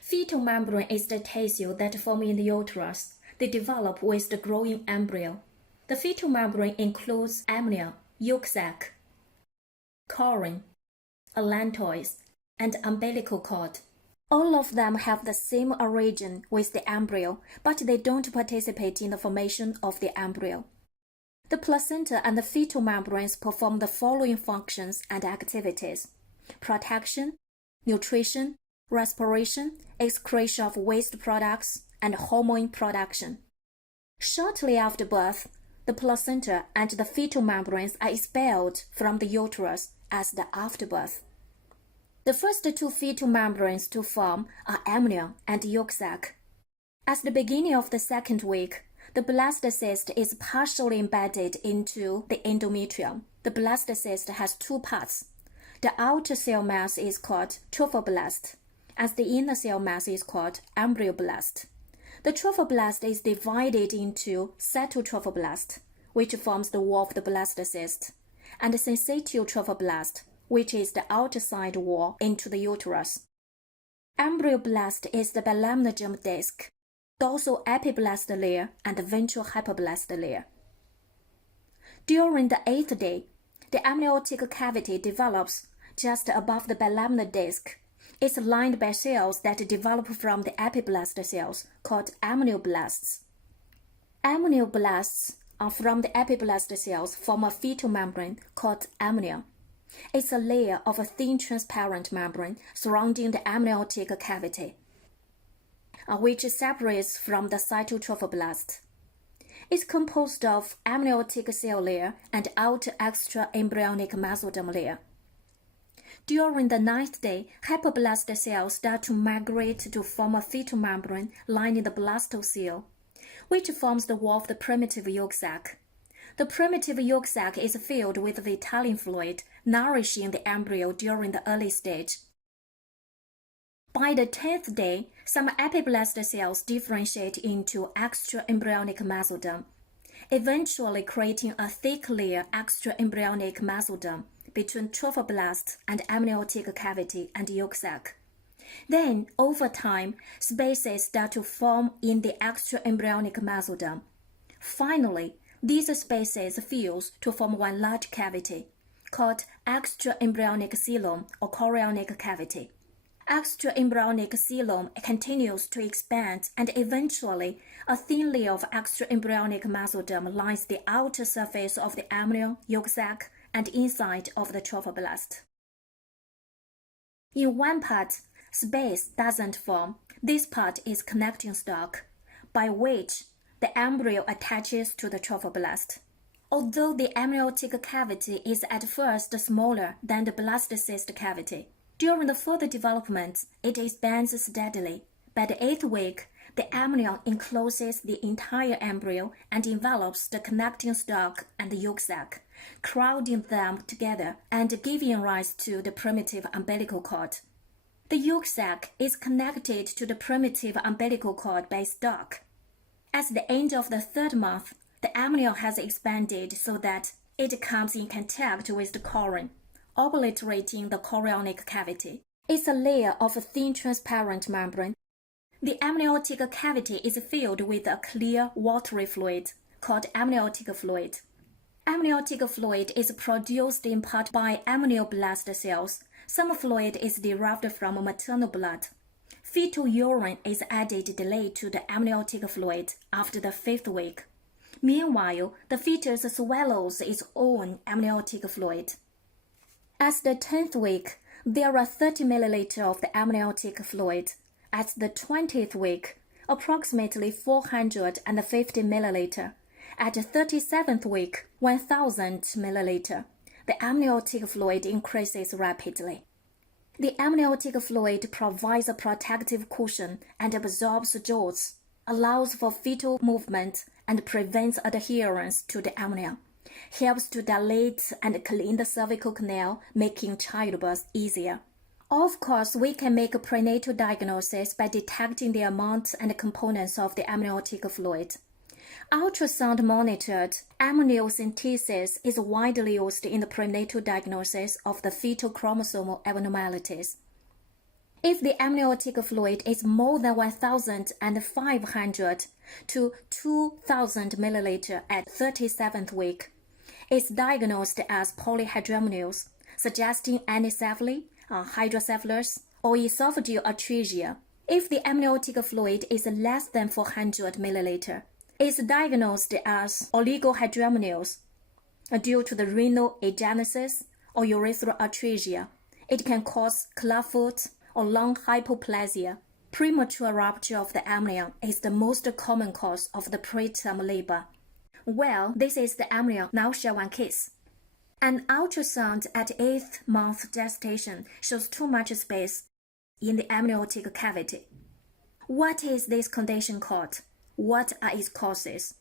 Fetal membrane is the tissue that forms in the uterus. They develop with the growing embryo. The fetal membrane includes amnion, yolk sac, coryn, allantois, and umbilical cord. All of them have the same origin with the embryo, but they don't participate in the formation of the embryo. The placenta and the fetal membranes perform the following functions and activities: protection, nutrition, respiration, excretion of waste products, and hormone production. Shortly after birth, the placenta and the fetal membranes are expelled from the uterus as the afterbirth. The first two fetal membranes to form are amnion and yolk sac. At the beginning of the second week, the blastocyst is partially embedded into the endometrium. The blastocyst has two parts. The outer cell mass is called trophoblast, as the inner cell mass is called embryoblast. The trophoblast is divided into cytotrophoblast, which forms the wall of the blastocyst, and the syncytial trophoblast, which is the outside wall into the uterus. Embryoblast is the bilaminar germ disc, dorsal epiblast layer, and ventral hyperblast layer. During the 8th day, the amniotic cavity develops just above the bilaminar disc. It's lined by cells that develop from the epiblast cells, called amnioblasts. Amnioblasts are from the epiblast cells form a fetal membrane called amnion. It's a layer of a thin transparent membrane surrounding the amniotic cavity, which separates from the cytotrophoblast. It's composed of amniotic cell layer and outer extra-embryonic mesoderm layer. During the 9th day, hyperblast cells start to migrate to form a fetal membrane lining the blastocele, which forms the wall of the primitive yolk sac. The primitive yolk sac is filled with vitelline fluid, nourishing the embryo during the early stage. By the 10th day, some epiblast cells differentiate into extra-embryonic mesoderm, eventually creating a thick layer extra-embryonic mesoderm between trophoblast and amniotic cavity and yolk sac. Then, over time, spaces start to form in the extra-embryonic mesoderm. Finally, these spaces fuse to form one large cavity, called extra-embryonic coelom or chorionic cavity. Extra-embryonic coelom continues to expand, and eventually, a thin layer of extra-embryonic mesoderm lines the outer surface of the amnion, yolk sac, and inside of the trophoblast. In one part, space doesn't form. This part is connecting stalk, by which the embryo attaches to the trophoblast. Although the amniotic cavity is at first smaller than the blastocyst cavity, during the further development, it expands steadily. By the 8th week, the amnion encloses the entire embryo and envelops the connecting stalk and the yolk sac, crowding them together and giving rise to the primitive umbilical cord. The yolk sac is connected to the primitive umbilical cord by stalk. At the end of the 3rd month, the amnion has expanded so that it comes in contact with the coryn, obliterating the chorionic cavity. It's a layer of a thin transparent membrane. The amniotic cavity is filled with a clear watery fluid called amniotic fluid. Amniotic fluid is produced in part by amnioblast cells. Some fluid is derived from maternal blood. Fetal urine is added delayed to the amniotic fluid after the 5th week. Meanwhile, the fetus swallows its own amniotic fluid. At the 10th week, there are 30 milliliters of the amniotic fluid. At the 20th week, approximately 450 milliliters. At the 37th week, 1000 milliliters. The amniotic fluid increases rapidly. The amniotic fluid provides a protective cushion and absorbs jolts, allows for fetal movement, and prevents adherence to the amnion. Helps to dilate and clean the cervical canal, making childbirth easier. Of course, we can make a prenatal diagnosis by detecting the amount and components of the amniotic fluid. Ultrasound monitored amniocentesis is widely used in the prenatal diagnosis of the fetal chromosomal abnormalities. If the amniotic fluid is more than 1,500 to 2,000 milliliter at 37th week, it's diagnosed as polyhydramnios, suggesting anencephaly, hydrocephalus, or esophageal atresia. If the amniotic fluid is less than 400 milliliter, it's diagnosed as oligohydramnios due to the renal agenesis or urethral atresia. It can cause clubfoot or lung hypoplasia. Premature rupture of the amnion is the most common cause of the preterm labor. Well, this is the amnion. Now share one case. An ultrasound at 8th month gestation shows too much space in the amniotic cavity. What is this condition called? What are its causes?